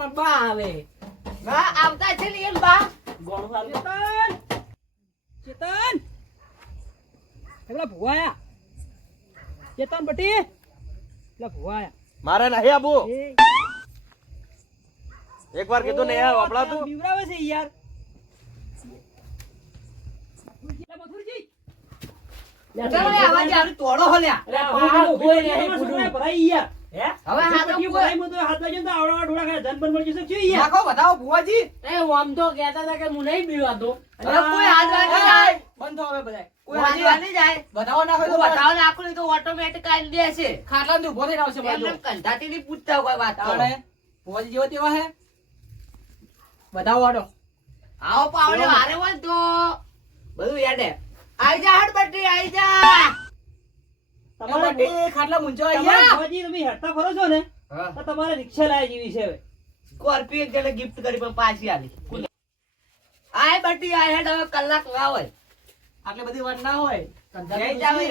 માં બા આવે હા આવતા છે ને એમ બા ગોળ વાળું ચેતન પેલા ભુવાયા ચેતન બટી પેલા ભુવાયા મારે નહીં આબુ એકવાર કીધું ને યાર વાપડા તું બીવરાવે છે યાર લે મથુરજી ચાલો લે આવાજ આરું તોડો હો લ્યા અરે પાહા કોઈ નહીં પૂછું ભરાઈ યાર હે હવે હાથ પટ્ટી ભરાઈ મો તો હાથ લાગ્યો તો આવડા ઢોળા ખાય ધન પણ મળી જશે શું યાર નાખો બતાવો ભુવાજી એ આમ તો કહેતા હતા કે હું નહીં પીવાતો અરે કોઈ હાથ વાગી જાય બંધ હવે બધાય કોઈ હાથ વાગી જાય બતાવો નાખો તો બતાવો નાખો નહીં તો ઓટોમેટિક આઈ દે છે ખાટલા થી ઉભો થઈને આવશે એમને કંધાતી ની પૂછતા કોઈ વાત કરો ભુવાજી જેવો તેવા હે બતાવો આડો આવો પાવડે હારે હોય તો બધું યાડે આઈ જા હટ બટ્ટી આઈ જા તમારે બે ખાટલા મૂંચો આયા ભુવાજી તમે હેરતા ફરો છો ને તો તમારે રિક્ષા લાય જેવી છે હવે સ્કોર્પિયો એક જણે ગિફ્ટ કરી પણ પાછી આલી આય બટ્ટી આય હેડ હવે કલાક ના હોય આટલે બધી વાત ના હોય જઈ જાવ રે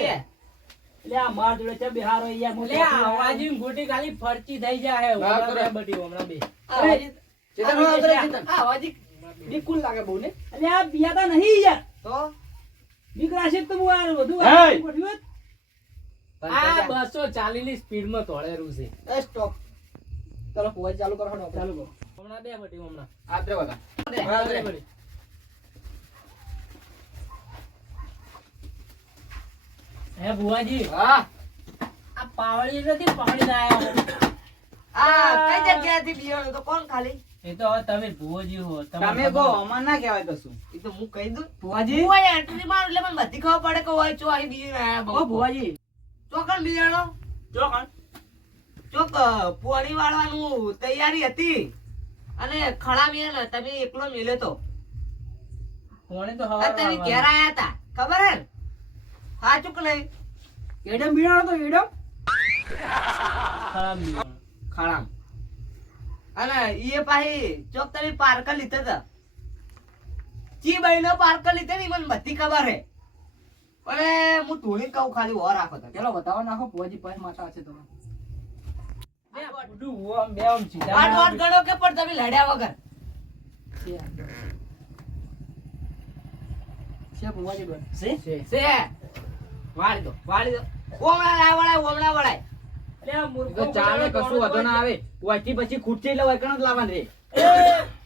લે આ માર જોડે છે બિહારો યાર મો લે આવાજી ગોટી ખાલી ફરચી થઈ જાય હે ઓલા બટી હમણાં બે આવાજી બિલકુલ લાગે બહુ ને અલે આ બિયાતા નહીં યાર તો બીક રાશિક તો હું આ બધું હે! પડ્યું આ 240 ની સ્પીડ માં તોડેલું છે. એ સ્ટોપ ચાલો ફોન ચાલુ કરો હડો ચાલુ કરો હમણાં બે બટી હમણાં આત્રે બતા બે બટી. હે ભુવાજી હા આ પાવડી નથી પકડીને આયા આ કઈ જગ્યાએથી લીયો તો કોણ ખાલી એ તો હવે તમે ભુવાજી હો તમે કહો અમાર ના કહેવાય કશું એ તો હું કહી દઉં ભુવાજી હું અહીં એન્ટ્રી મારું એટલે મને બધી ખબર પડે કે હોય ચો અહીં બીજી આયા ઓ ભુવાજી ચોકન બિયાણો જો કાન ચોક પોણી વાળવાનું તૈયારી હતી અને ખડા મેં ને તમે એકલો મેલ્યો તો કોણે તો આ હવા તમે ઘેર આયા હતા ખબર હે ને? સાચું કે નહીં એડમ બીણાનો તો એડમ ખરાબ નહીં. ખડામ અને ઈએ પાહી ચોક તમે પાર્કર લીધો તો ચી બહેનો પાર્કર લીધે ને ઈ મને બધી ખબર હે પણ હું ધોની કહું ખાલી ઓર રાખો તો ચલો બતાવો નાખો ભુવાજી પાસે માતા છે તમારે બધું હું આમ બે આમ સીધા આઠ વાર ગણો કે પણ તમે લડ્યા વગર છે ભુવાજી બોલ છે વાળી દો ઓમણા વળાય અલે આ મૂર્ખો તો ચાલે કશું વધો ના આવે વાથી પછી ખૂટતી એટલે વૈકણ જ લાવવાનું રે એ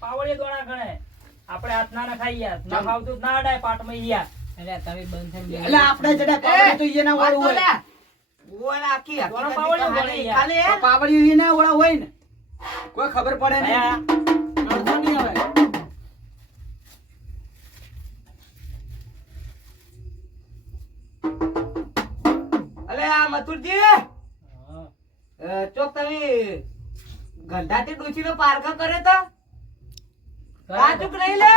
પાવળે દોણા ગણે આપણે હાથ ના નખાઈ યાર ના ખાવતું ના અડાય પાટમાં યાર એટલે તમે બંધ થઈને એટલે આપણે જડે પાવડી તો ઈ ના વાળું હોય દોણા પાવળે ગણે યાર તો પાવડી ઈ ના વાળા હોય ને કોઈ ખબર પડે આયા. નહીં નડતો નહીં હવે અલે આ મથુરજી હા. ચોક તમે ગંધાથી ડોશીનો પારકા કરે તો સાચું કે નહીં લે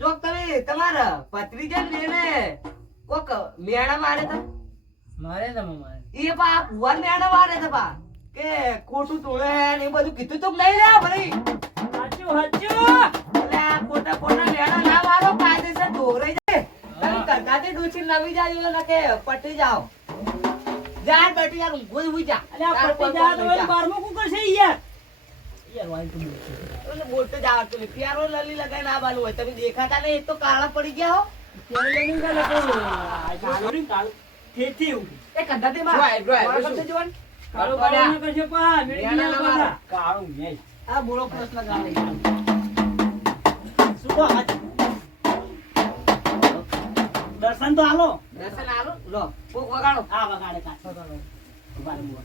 ચોક તમે તમારા ભત્રીજા ને કોક મેણા મારે તો મારે તમે મારે એ પા ભુવન મેણા મારે તો પા કે ખોટું તોડે ને એ બધું કીધું તો નહીં લે ભાઈ સાચું સાચું એટલે આ ખોટા મેણા ના મારો કાયદેસર ઢોરાઈ જાય તમે ગંધાથી ડોશી નવી જાય ને કે પટી જાઓ જાર બેટી યાર ઊંઘો જ હુઈ જા અલે આ પટ્ટી જા તો એનું બારમું કું કરશે યાર યાર વાલ તો બોલ. એટલે બોલતો જ આવડતું નહીં. પ્યારો લલી લગાઈને આવવાનું હોય તમે દેખાતા નહીં, એક તો કાળા પડી ગયા હો ત્યારે લઈને ગયેલો તો કાળું કાળું થેથી ઉડી એ કદાતે માં ડ્રાય, ડ્રાય, મોડા શું? કરશે જોવાનું. કાળું કાળું ના કરશે પા મેળી મેણા ના ના મારા. પાછા. કાળું મેં આ બોલો પ્રશ્ન ગાલે શું કહો હાચ? દર્શન તો હાલો દર્શન આલો લો કોક વગાડો આ વગાડે કાચો તો ઉભારે બોલ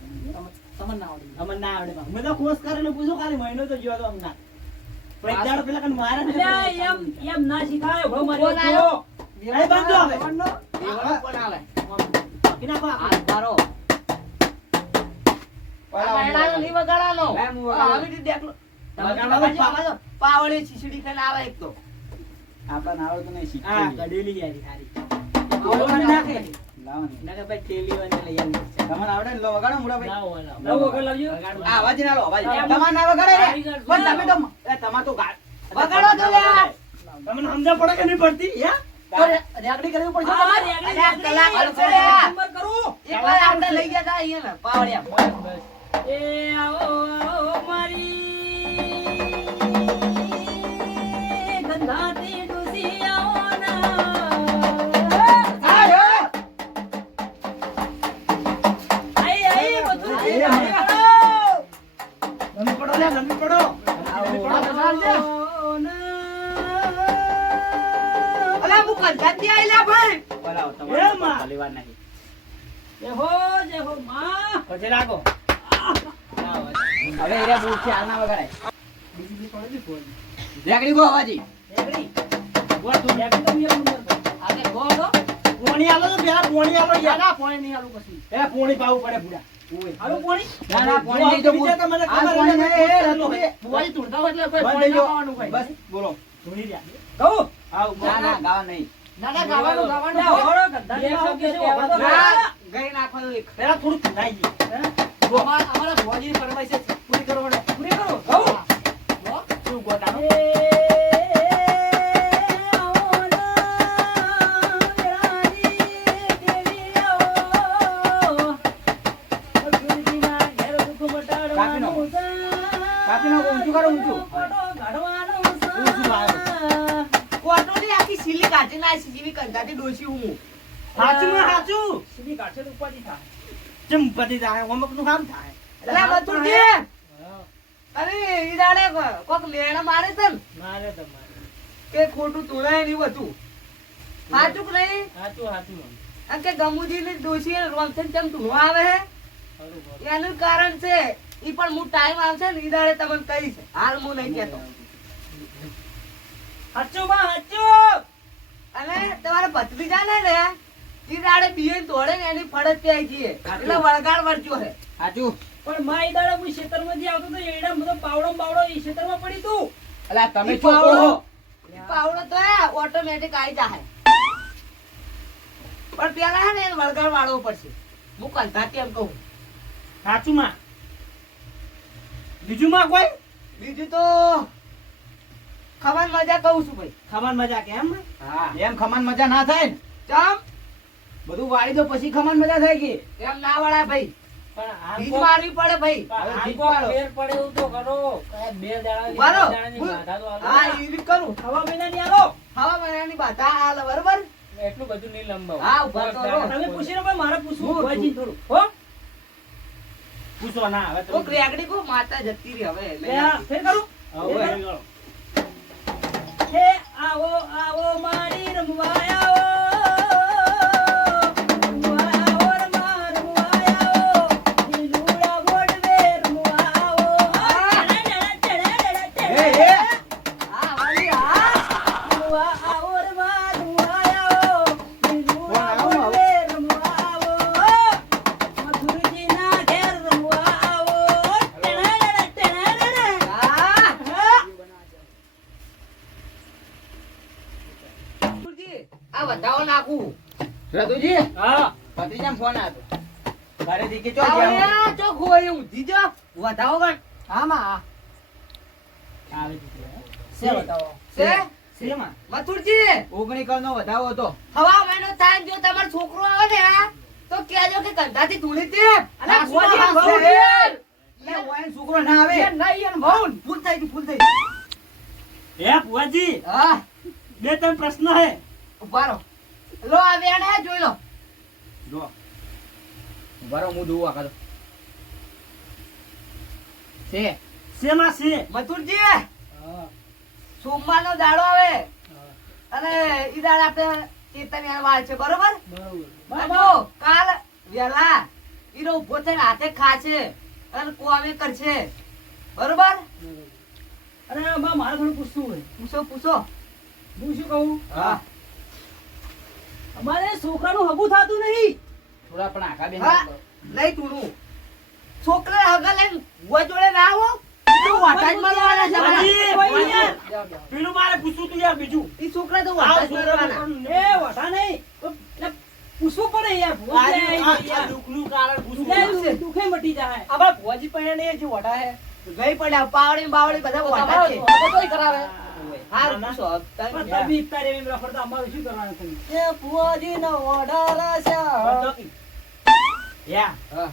તમને ના આવડે તમને ના આવડે બા. મેં તો કોર્સ કરીને પૂછો ખાલી મહિનો તો જ્યો તો હમણાં પણ એક દાડો પેલા કન મારે ને એમ ના શીખાય ભો મારે કોણ આયો? એ બંધો હવે દેવાનો કોણ આવે કિના કો હાથ મારો આ મેણાનો નહીં વગાડવાનો. લે, હું વગાડું. આવી રીતે દેખ લો. વગાડવાનો બાજુ આવા પાવળી છીછડી ખાઈને આવે એક તો આપણને આવડે તો નહીં હા શીખવું કડેલી યારી હારી આવડે મને નાખે લાવવાની ના કે ભાઈ ઠેલી વાને લઈ આવી તમને આવડે ને લો વગાડો મોટા ભાઈ લાવો લાવો. નવો વગર લાવજો આ અવાજ ના લો અવાજ તમારે ના વગાડે રે પણ તમે તો તમાર તો વગાડો તો લે. તમને સમજણ પડે કે નહીં પડતી યા તો રેકડી કરવી પડશે હા, તમારે. રેગડી, અલ્યા, કલાક રેગડી, હશે લ્યા. નંબર કરું એક વાર આપણે લઈ ગયા તા અહીંયા ને પાવળિયા. બસ બસ એ આવો આવો મારી ગંધાતી ડોસી આવો ના આઈ આઈ બધું લંબી પડો લે, લંબી પડો. અલા હું કંટાળી આયલા ભાઈ. બોલાવો, એ તમારે માં. ખાલી વાર નહીં. જય હો માં પછી રાખો. હવે એરિયા બૂટ છે, હાલના વગાડે. રેકડી ગો અવાજી. રેગડી બોલ તું રેગડી તો મેરો નંબર પર આજે ગો ગો. પોણી આલો તો પેલા પોણી આલો યાર. ના પોણી નહીં આલું કશું પેલા પોણી પાવું પડે પૂરા. આલું પોણી ના ના પોણી નહીં તો બીજા તો મને આ ખબર પોણી નથી. નહીં, એ રતુજી. બુવાજી તુંડતા હોય એટલે કોઈ બંધ પોણી થઈ ના જાઓ. પાવાનું કોઈ બસ બોલો. ધૂણી રહ્યા કહું આવ ના ના ગાવા નહીં. ના ગાવાનું ગાવાનું હોરો ગંધાની માં કે છે હોરો તો ના, ગઈ નાખવાનું એક. પેલા થોડું ખુદાઈ ગઈ. અમારા ભુવાજીની ફરમાઈશ છે પૂરી કરો મને પૂરી કરો કહું શું ગોટાનો? કાપી નાખો, ઊંચું કરો, ઊંચું. ઊંચું લાવો. કોટોની આખી સિલી કાઢી નાખી જેવી કંટાળી ડોસી હું. હાચું હાચું. સીધી કાઢશે તો ઉપાધિ થાય. ચમ પતિ થાય, અમુકનું કામ થાય. અલા મથુરજી, અરે ઈ દાડે કોક લેણા મારે છે ને મારે તમારે કે ખોટું તોડાય નહીં બધું. સાચું કે નહીં? હાચું હાચું અને કે ગમુજીની ડોશી રોમથન ચમ ધૂણવા આવે હે એનું કારણ છે ઈ પણ હું ટાઈમ આવશે ને ઈ દાડે તમને કહીશ. હાલ હું નહીં કહેતો. હાચું માં હાચું અને તમારા ભત્રીજા ને ઈ દાડે બિયન તોડે ને એની ફરજ પે આવી જઈએ એટલે વળગાડ વળજો હે. હાચું. પણ માં ઈ દાડા હું ખેતરમાંથી આવતો તો એડા બધો પાવડો બાવડો ઈ ખેતરમાં પડી તું અલા તમે ઈ શું પાવડો. કહો? ઈ પાવડો તો ઓટોમેટિક આવી જાય પણ પેલા હે ને એને વળગાડ વાળવો પડશે. હું કંટાળી એમ કહું. હાચું માં. બીજું માં કોઈ? બીજું તો ખબર મજા કહું છું ભાઈ. ખમાન મજા કેમ? હા એમ ખમાન મજા ના થાય ને. ચમ બધું વાળી દો પછી ખમાન મજા થાય કે. એમ ના વળાય ભાઈ. પણ આ બીજ મારવી પડે ભાઈ. આંખો ફેર પડે એવું તો કરો કયા બે દાડાની બરો. દાડાની બાધા તો આલો. હા ઈ રીત કરું. હવા મહિનાની આલો હવા મહિનાની બાધા હાલ બરોબર. એટલું બધું નહીં લંબાવ હા, ઉભા તો રહો. તમે પૂછીને પણ મારે પૂછવું હું ભુવાજી થોડું હો પૂછો ના હવે કોક રેગડી કો માતા જતી રહી હવે. લે આ ફેર કરું હવે ફેર કરું. હે આવો આવો મારી રમવા આવો રમવા આવો રમવા રમવા આવો દિલુડા ગોડવે રમવા આવો એ એ હા વાલી હા. રમવા આવો રમવા રમવા આવો દિલુડા ગોડવે રમવા આવો મથુરજીના ઘેર રમવા આવો હા. ગુરુજી, આ વધાવો નાખું. રતુજી હા ભત્રીજાને ફોન આવ્યો. ઘરે દીકી ચો આવો ગયા. યા, ચો ખોઈ ઊંધી જો. વધાવો કર. આમાં આવે છે બતાવો છે? શેમાં? મથુરજી, ઓગણીકરનો વધાવો હતો. હવા મહિનો થાય ને જો તમારો છોકરો આવે ને આ, તો કહેજો કે કંધાથી ધૂળી તે. અલા, હાસુ ભુવાજી, હાસુ ભુવાજી. યાર. એટલે ઓયાનો છોકરો ના આવે. એ નહીં એમ ભઉન ફૂલ થઈ ગયું, ફૂલ થઈ ગયું. હે ભુવાજી, હા, બે ત્રણ પ્રશ્ન હે. ઉભા રહો. લો આ વેણ હે, જોઈ લો. જો બરો હું જોઉં આખા તો. છે શેમાં છે? મથુરજી, હા સોમવારનો દાડો આવે અને ઈ દાડે આપણે ચેતન વાર છે બરોબર. બરોબર અને જો કાલ વેલા ઈનો ઉભો થઈને હાથે ખાશે અને કોમે કરશે બરોબર. અરે બા મારે થોડું પૂછવું હોય પૂછો પૂછો. હું શું કહું હા અમારે છોકરાનું હગું થતું નહીં થોડા પણ આખા બેન હા નહીં તુણું. છોકરા હગા લઈને ઉભા જોડે ના આવો. ઈ તો વાટાજ મારવાના છે બધા. કોઈ યાર. પેલું મારે પૂછવું તું યાર બીજું. ઈ છોકરા તો વાટાજ મારવાના. એ વટા નહીં એટલે પૂછવું પડે યાર ભુવાજી આવી ગઈ યાર. દુઃખનું કારણ પૂછવું. લે, દુઃખે મટી જાય આમાં ભુવાજી પણ એને જે વડા હે. ગઈ પડ્યા પાવડી બાવડી બધા વાટા છે. બધોય કરાવે હાર પૂછો. પણ તમે ઇફતાર એમ રખડતા અમારું શું કરવાનું તમે એ ભુવાજીનો વડા રાશા. યા હા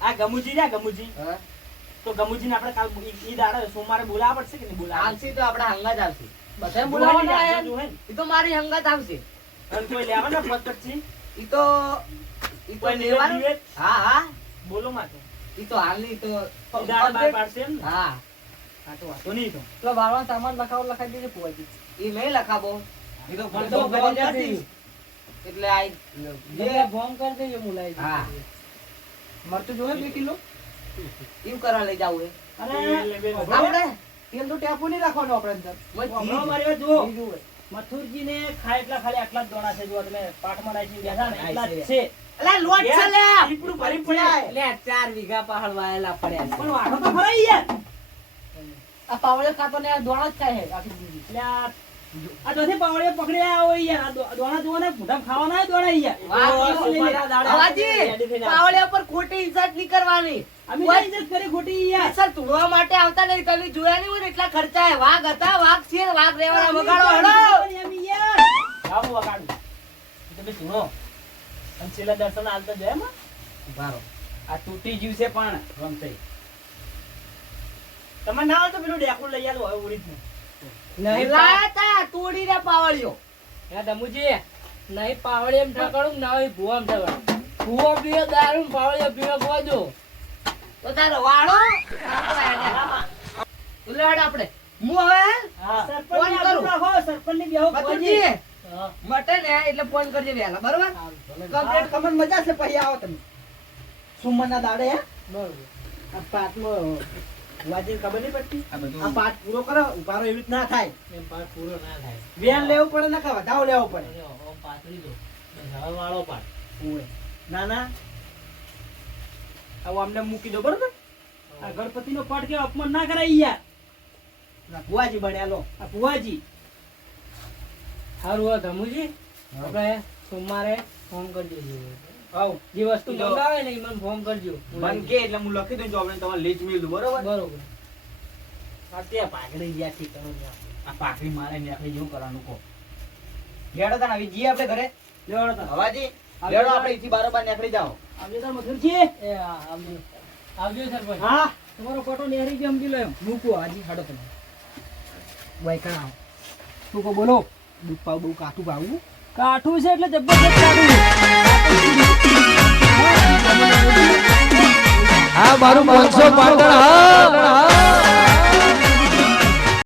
આ ગમુજી રહ્યા ગમુજી હા તો ગમુજીને આપણે કાલ ઈ દાડે સોમવારે બોલાવવા પડશે કે નહીં બોલાવવા? આવશે તો આપડા હંગાત આવશે. બધાને બોલાવવાના બોલાવવાના આયા આયા. જો હે ને. ઈ તો મારી હંગાત આવશે. અને કોઈ લેવાના પદ પછી ઈ તો કોઈ લેવાનું. નિવેદ? હા હા બોલો માટે ઈ તો હાલ નહીં તો ઈ દાડે બહાર પાડશે એમ ને? હા હા તો વાંધો નહીં તો. પેલો વાળવાનો સામાન લખાવી દેજે ફુવાજી. ઈ નહીં લખાવો. ઈ તો ફોન ફોન કરી કરી દેજે. દેજે. એટલે આ જે ફોન કરી દેજે મુલાઈ. હા. મરચું જોવે 2 કિલો. એવું કરવા લઈ જાવું હે. અને આપણે તેલ તો ટેપુ નહીં રાખવાનું આપણે અંદર. હમણાં મારી વાત જુઓ. ઈ જુએ. મથુરજીને ખાય એટલા ખાલી આટલા જ દોણા છે. જો તમે પાઠમાં નાખીને બેઠા ને એટલા જ છે. અલા લોટ છે લે. ટીપડું ભરી પડ્યા. એટલે 4 વીઘા પહાડ વાયેલા પડ્યા છે. પણ વાઢો તો ખરા ઈ યાર. આ પાવળે ખાતો ને આ દોણા જ ખાય છે આખી જિંદગી. એટલે આ દોથી પાવડીએ પકડ્યા હોય યાર. આ દોણા જોવો ને મોઢામાં ખાવાના હોય દોણા ઈ યાર. બાવાજી, પાવડિયા ઉપર ખોટી ઇજ્જત નહીં કરવાની. અમે કઈ ઇજ્જત કરી ખોટી ઈ યાર. સર તુડવા માટે આવતા નહીં. તમે જોયા નહીં હોય ને એટલા ખર્ચા હે. વાઘ હતા, વાઘ છે, વાઘ રહેવાના વગાડો હડો. અમે યાર. હા, હું વગાડું. તમે સુનો. અને છેલ્લા દર્શન હાલતા જાય એમાં. ઉભારો. આ તૂટી ગયું છે પણ રમતઈ. તમે ના હોય તો પેલું ડેકું લઈ આલો હવે ઉડીને. નહીં લાતા તોડીને પાવડિયો. હે દમુજી નહીં પાવડે એમ ઠકાડું ના હોય ભૂવા એમ ઠકાડું. ભૂવો પીવે દારૂ ને પાવડે પીવે ગોજો. તો તારો વાળો ઉલાડ આપણે. હું હવે હા. ફોન સરપંચની કરું. આજુ રાખો. સરપંચની બેહો મથુરજી, હા. મટે ને એટલે ફોન કરજે વહેલા, બરોબર? કમ્પ્લીટ કમન મજા છે પછી આવો તમે. સુમનના દાડે હે. બરોબર. આ પાટમાં વાજીને ખબર નહીં પડતી. આ પાટ પૂરો કરો ઉભારો એવી રીત ના થાય. એમ પાક પૂરો ના થાય. વેન લેવું પડે ને કે વધાવો લેવો પડે. અને ઓમ પાતળી દો. બસ હવે વાળો પાડ. ઓય. ના ના આવું અમને મૂકી દો બરોબર. આ ગણપતિનો પાઠ કે અપમાન ના કરાય યાર. ના ફુવાજી બન્યા લો. આ ભુવાજી સારું હોય ધમુજી આપણે સોમવારે ફોન કરજો. આવ જે વસ્તુ મંગાવે ને એ મને ફોન કરજો. બન કે એટલે હું લખી દઉં છું આપણે તમારે લીચ મેલું બરોબર. બરોબર. આ ત્યાં પાઘડી ગયા છે તમે ત્યાં. આ પાકડી મારે ને આપણે જેવું કરવાનું કહો. લેડો તાણ આવી જઈએ આપણે ઘરે. લેવડો તો. હવાજી લેડો આપણે અહીંથી બારોબાર નીકળી જાઓ. આવજો તાર મથુરજી. એ હા આવજો. આવજો સરપંચ. હા તમારો ફોટો નેહરી ગયો સમજી લો એમ. મૂકો હાજી હાડો તમે. વાયકણ આવો. શું કહો બોલો. દૂધ પાવ બહુ કાઠું પાવું. કાઠું છે એટલે જબરજસ્ત કાઠું. આ મારું 500 પાટણ હા